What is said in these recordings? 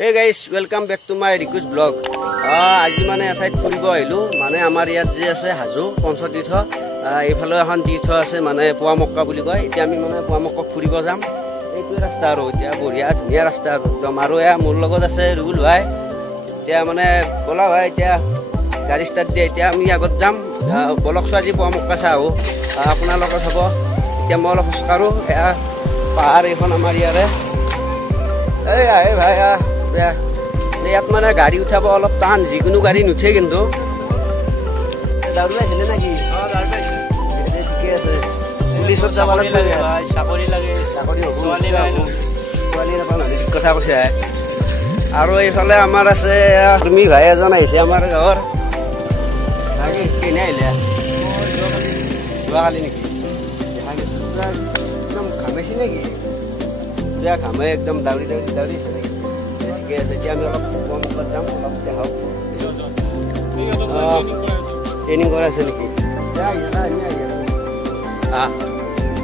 Hey guys, welcome back to my request vlog. আজি মানে এঠাইত ফুৰিব আহিলো মানে আমাৰ ইয়াত যে আছে হাজো পঞ্চতীৰ্থ এইফালে এখন তীৰ্থ আছে মানে পোৱামক্কা বুলি কয় এতিয়া আমি মানে পোৱামক্কা ফুৰিব যাম এইটো ৰাস্তা আৰু এতিয়া বঢ়িয়া ধুনীয়া ৰাস্তা একদম আৰু এয়া মোৰ লগত আছে ৰুল ভাই এতিয়া মানে বলা ভাই এতিয়া গাড়ী ষ্টাৰ্ট দিয়ে এতিয়া আমি আগত যাম বলকছো আজি পোৱামক্কা চাওঁ আপোনালোকে চাব এতিয়া মই অলপ খোজকাঢ়ো এয়া পাহাৰ এইখন আমাৰ ইয়াৰে এই ভাই ইয়াত মানে গাড়ী উঠাব অলপ টান যিকোনো গাড়ী নুঠে কিন্তু দাউৰি আহিলে নাকি ঠিকে আছে পুলিচত যাব লাগে চাকৰি লাগে চাকৰি হ'ব ছোৱালী নাপাওঁ কথা কৈছে আৰু এইফালে আমাৰ আছে তুমি ভাই এজন আহিছে আমাৰ গাঁৱৰ কেনে আহিলে যোৱাকালি নেকি একদম ঘামেছি নেকি পুৰা ঘামে একদম দাউৰি আছে নেকি ঠিকে আছে এতিয়া আমি অলপ পোৱামক্কাত যাম অলপ দেখাওক ট্ৰেইনিং কৰা আছে নেকি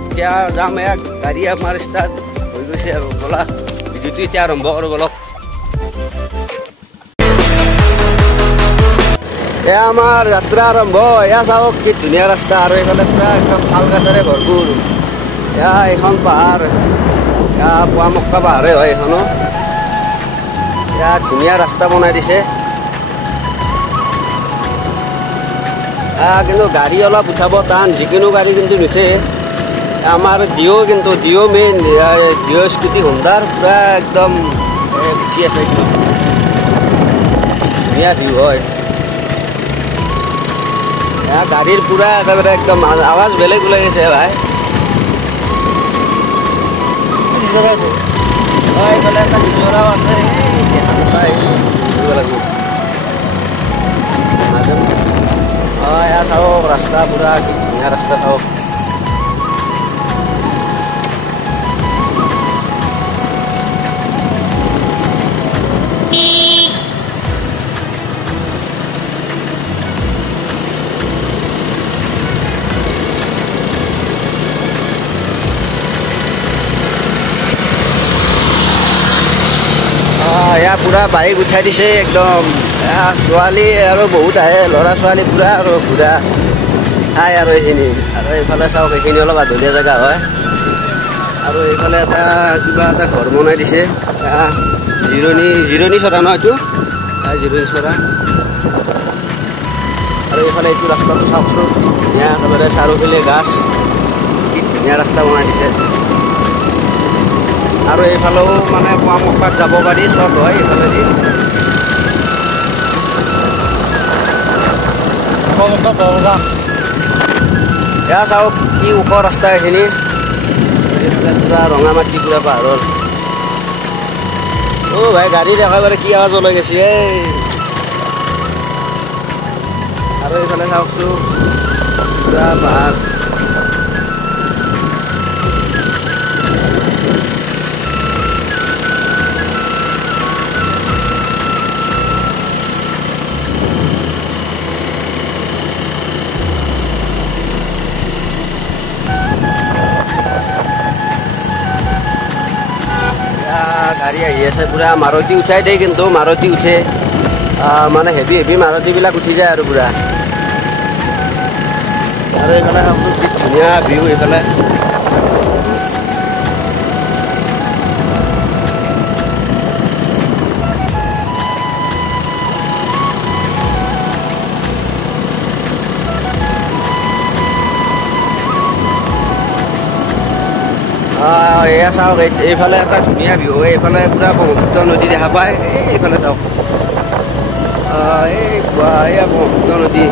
এতিয়া যাম এয়া গাড়ী আমাৰ ষ্টাৰ্ট হৈ গৈছে আৰু বলা ভিডিঅ'টো এতিয়া আৰম্ভ কৰোঁ বলক এয়া আমাৰ যাত্ৰা আৰম্ভ এয়া চাওক কি ধুনীয়া ৰাস্তা আৰু এইফালে পুৰা একদম শাল গাছেৰে ভৰপূৰ এয়া এইখন পাহাৰ এয়া পোৱামক্কা পাহাৰে হয় এইখনো এয়া ধুনীয়া ৰাস্তা বনাই দিছে কিন্তু গাড়ী অলপ উঠাব টান যিকোনো গাড়ী কিন্তু নুঠে আমাৰ দিঅ' মেইন দিঅ' স্কুটি হোণ্ডাৰ পুৰা একদম উঠি আছে একদম ধুনীয়া ভিউ হয় গাড়ীৰ পুৰা একেবাৰে একদম আৱাজ বেলেগ ওলাই গৈছে ভাই এইফালে এটা নিজৰাও আছে এয়া চাওক ৰাস্তা পুৰা কি ধুনীয়া ৰাস্তা চাওক এয়া পুৰা বাইক উঠাই দিছে একদম ছোৱালী আৰু বহুত আহে ল'ৰা ছোৱালী পুৰা আৰু ঘূৰা খাই আৰু এইখিনি আৰু এইফালে চাওক এইখিনি অলপ আধুনীয়া জেগা হয় আৰু এইফালে এটা কিবা এটা ঘৰ বনাই দিছে জিৰণি চৰা ন এইটো জিৰণি চৰা আৰু এইফালে এইটো ৰাস্তাটো চাওকচোন ধুনীয়া একেবাৰে চাৰিওফালে গাছ কি ধুনীয়া ৰাস্তা বনাই দিছে আৰু এইফালেও মানে পোৱামক্কাত যাব পাৰি চব হয় এইফালেদি এয়া চাওক কি ওখ ৰাস্তা এইখিনি এইফালে পুৰা ৰঙা মাটি পুৰা পাহাৰৰ ভাই গাড়ীৰ একেবাৰে কি আৱাজ ওলাই গৈছে আৰু এইফালে চাওকচোন পুৰা পাহাৰ গাড়ী আহি আছে পুৰা মাৰুতি উঠাই দিয়ে কিন্তু মাৰুতি উঠে মানে হেভি মাৰুতিবিলাক উঠি যায় আৰু পুৰা আৰু এইফালে কি ধুনীয়া ভিউ এইফালে এয়া চাওক এইফালে এটা ধুনীয়া ভিউ এইফালে পুৰা ব্ৰহ্মপুত্ৰ নদী দেখা পায় এইফালে চাওক এয়া ব্ৰহ্মপুত্ৰ নদী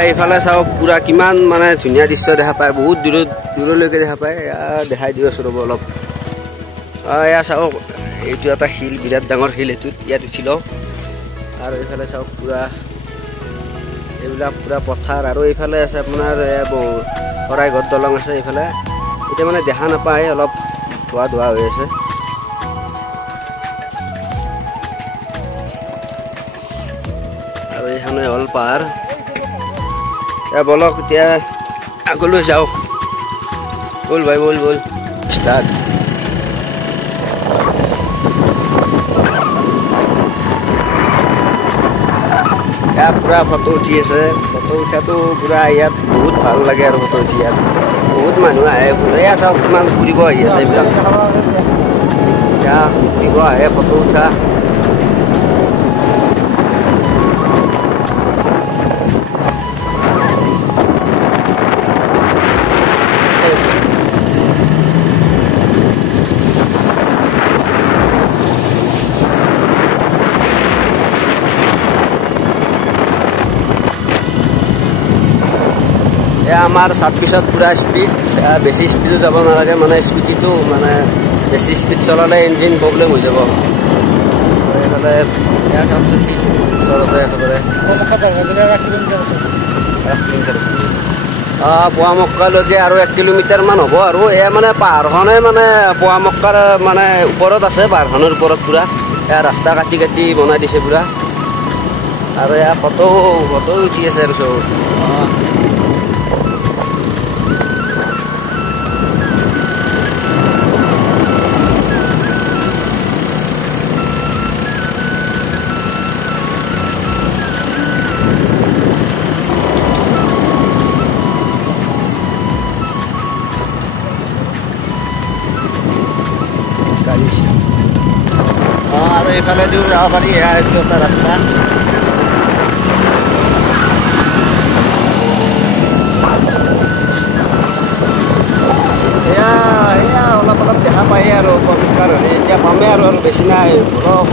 এইফালে চাওক পুৰা কিমান মানে ধুনীয়া দৃশ্য দেখা পায় বহুত দূৰলৈকে দেখা পায় এয়া দেখাই দি আছোঁ ৰ'ব অলপ এয়া চাওক এইটো এটা শিল বিৰাট ডাঙৰ শিল এইটোত ইয়াত উঠি লওঁ আৰু এইফালে চাওক পুৰা এইবিলাক পুৰা পথাৰ আৰু এইফালে আছে আপোনাৰ শৰাইঘাট দলং আছে এইফালে এতিয়া মানে দেখা নাপায় অলপ ধোৱা হৈ আছে আৰু এইখানে হ'ল পাহাৰ বলক এতিয়া আগলৈ যাওঁ বল ভাই বল বল ষ্টাৰ্ট ইয়াত পুৰা ফটো উঠি আছে ফটো উঠাটো পুৰা ইয়াত বহুত ভাল লাগে আৰু ফটো উঠি ইয়াত বহুত মানুহ আহে এয়া চাওক কিমান ফুৰিব আহি আছে এইবিলাক ফুৰিব আহে ফটো উঠা আমাৰ 26ত পুৰা স্পীড বেছি স্পীডো যাব নালাগে মানে স্কুটিটো মানে বেছি স্পীড চলালে ইঞ্জিন প্ৰব্লেম হৈ যাব এইফালে এয়া চাওকচোন ওচৰতে একেবাৰে পোৱামক্কালৈকে আৰু 1 কিলোমিটাৰমান হ'ব আৰু এয়া মানে পাহাৰখনে মানে পোৱামক্কাৰ মানে ওপৰত আছে পাহাৰখনৰ ওপৰত পুৰা এয়া ৰাস্তা কাটি কাটি বনাই দিছে পুৰা আৰু এয়া ফটো উঠি আছে আৰু চব আৰু এইফালে যাব পাৰি এয়া এইটো এটা ৰাস্তা এয়া অলপ দেখা পায় আৰু কম্পিউটাৰ হ'লে এতিয়া পামেই আৰু বেছি নাই অলপ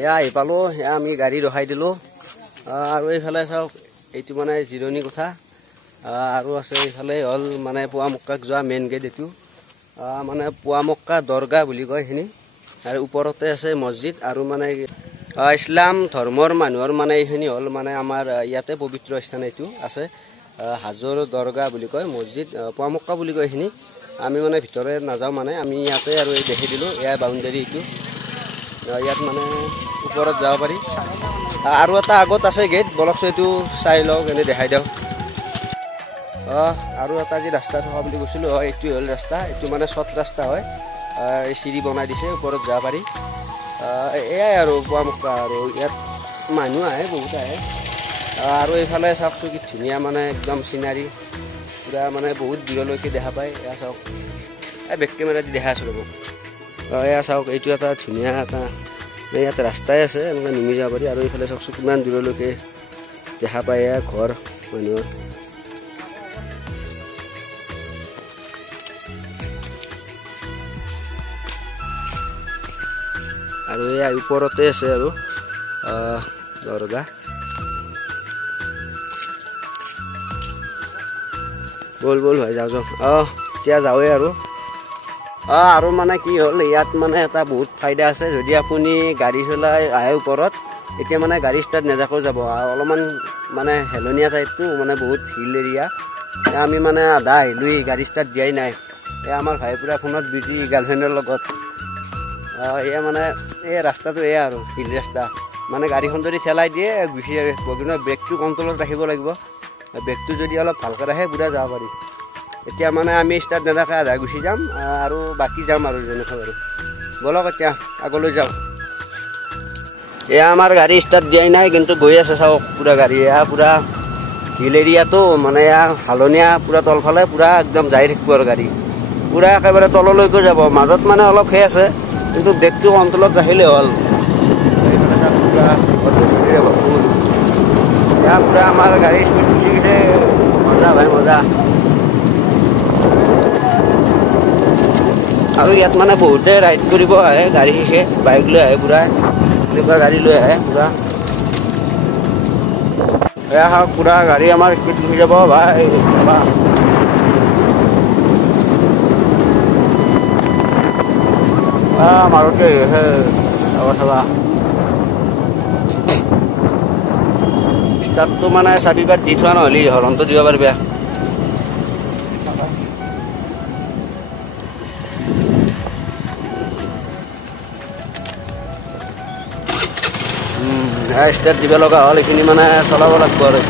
এয়া আহি পালোঁ এয়া আমি গাড়ী ৰখাই দিলোঁ আৰু এইফালে চাওক এইটো মানে জিৰণি কোঠা আৰু আছে এইফালে হ'ল মানে পোৱামক্কাক যোৱা মেইন গেট এইটো মানে পোৱামক্কা দৰগাহ বুলি কয় এইখিনি আৰু ওপৰতে আছে মছজিদ আৰু মানে ইছলাম ধৰ্মৰ মানুহৰ মানে এইখিনি হ'ল মানে আমাৰ ইয়াতে পবিত্ৰ স্থান এইটো আছে হাজৰ দৰগাহ বুলি কয় মছজিদ পোৱামক্কা বুলি কয় এইখিনি আমি মানে ভিতৰে নাযাওঁ মানে আমি ইয়াতে আৰু এই দেখি দিলোঁ এয়া বাউণ্ডেৰী এইটো ইয়াত মানে ওপৰত যাব পাৰি আৰু এটা আগত আছে গেট বলকচোন এইটো চাই লওক এনেই দেখাই দিয়ক আৰু এটা যি ৰাস্তা থকা বুলি কৈছিলোঁ এইটো হ'ল ৰাস্তা এইটো মানে শ্বৰ্ট ৰাস্তা হয় এই চিৰি বনাই দিছে ওপৰত যাব পাৰি এয়াই আৰু পোৱামক্কা আৰু ইয়াত মানুহ আহে বহুত আহে আৰু এইফালে চাওকচোন কি ধুনীয়া মানে একদম চিনাৰী পুৰা মানে বহুত দূৰলৈকে দেখা পায় এয়া চাওক এই বেক কেমেৰা দি দেখাই আছোঁ ৰ'ব এয়া চাওক এইটো এটা ধুনীয়া এটা ইয়াত ৰাস্তাই আছে এনেকৈ নুমি যাব পাৰি আৰু এইফালে চাওকচোন কিমান দূৰলৈকে দেখা পায় এয়া ঘৰ মানুহৰ আৰু এয়া ওপৰতে আছে আৰু দৰগাহ বল বল ভাই যাওঁ এতিয়া যাওঁৱেই আৰু মানে কি হ'ল ইয়াত মানে এটা বহুত ফাইদা আছে যদি আপুনি গাড়ী চলাই আহে ওপৰত এতিয়া মানে গাড়ী ষ্টাৰ্ট নেজাকৈ যাব আৰু অলপমান মানে হেলনীয়া টাইপটো মানে বহুত হিল এৰিয়া আমি মানে আধা আহিলোঁ গাড়ী ষ্টাৰ্ট দিয়াই নাই এয়া আমাৰ ভাই পুৰা ফোনত বিজি গাৰ্লফ্ৰেণ্ডৰ লগত এয়া মানে এই ৰাস্তাটো এয়া আৰু হিল ৰাস্তা মানে গাড়ীখন যদি চেলাই দিয়ে গুচি যায় কিন্তু ব্ৰেকটো কণ্ট্ৰলত ৰাখিব লাগিব ব্ৰেকটো যদি অলপ ভালকৈ ৰাখে পুৰা যাব পাৰি এতিয়া মানে আমি ষ্টাৰ্ট নেদাকে আধা গুচি যাম আৰু বাকী যাম আৰু যেনেকৈ আৰু বলক এতিয়া আগলৈ যাওঁ এয়া আমাৰ গাড়ী ষ্টাৰ্ট দিয়াই নাই কিন্তু গৈ আছে চাওক পুৰা গাড়ী এয়া পুৰা হিল এৰিয়াটো মানে এয়া হালনীয়া পুৰা তলফালে পুৰা একদম যাই থাকিব আৰু গাড়ী পুৰা একেবাৰে তললৈকে যাব মাজত মানে অলপ সেই আছে কিন্তু ব্ৰেকটো কণ্ট্ৰলত ৰাখিলে হ'ল এইফালে চাওক পুৰা গছগছনিৰে ভৰপূৰ এয়া পুৰা আমাৰ গাড়ী স্পীড গুচি গৈছে মজা ভাই মজা আৰু ইয়াত মানে বহুতে ৰাইড কৰিব আহে গাড়ী শিকে বাইক লৈ আহে পুৰা এনেকুৱা গাড়ী লৈ আহে পুৰা এয়া হওক পুৰা গাড়ী আমাৰ স্পীড গুচি যাব ভাই মাৰুতি আহিছে চাবা ষ্টাৰ্টটো মানে চাবিপাত দি থোৱা নহ'লে হৰণটো দিব পাৰিবা ষ্টাৰ্ট দিব লগা হ'ল এইখিনি মানে চলাব লাগিব আৰু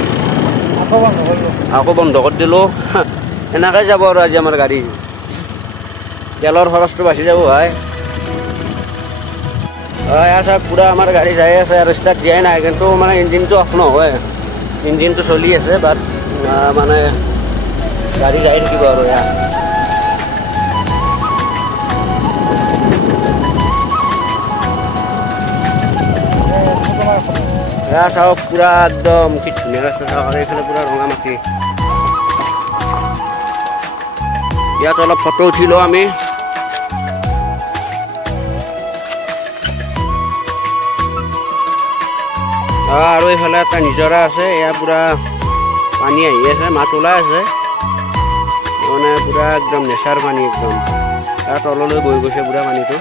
আকৌ বন্ধ কৰি দিলোঁ এনেকৈ যাব আৰু আজি আমাৰ গাড়ী তেলৰ খৰচটো বাচি যাব হয় আচ্ছা পুৰা আমাৰ গাড়ী যাই আছে আৰু ষ্টাৰ্ট দিয়াই নাই কিন্তু মানে ইঞ্জিনটো অফ নহয় ইঞ্জিনটো চলি আছে বাট মানে গাড়ী যাই থাকিব আৰু চাওক পুৰা একদম কি ধুনীয়া ৰাস্তা চাওক আৰু এইফালে পুৰা ৰঙা মাটি ইয়াত অলপ ফটো উঠিলোঁ আমি আৰু এইফালে এটা নিজৰা আছে এয়া পুৰা পানী আহি আছে মাছ ওলাই আছে মানে পুৰা একদম নেচাৰ পানী একদম তাৰ তললৈ বৈ গৈছে পুৰা পানীটো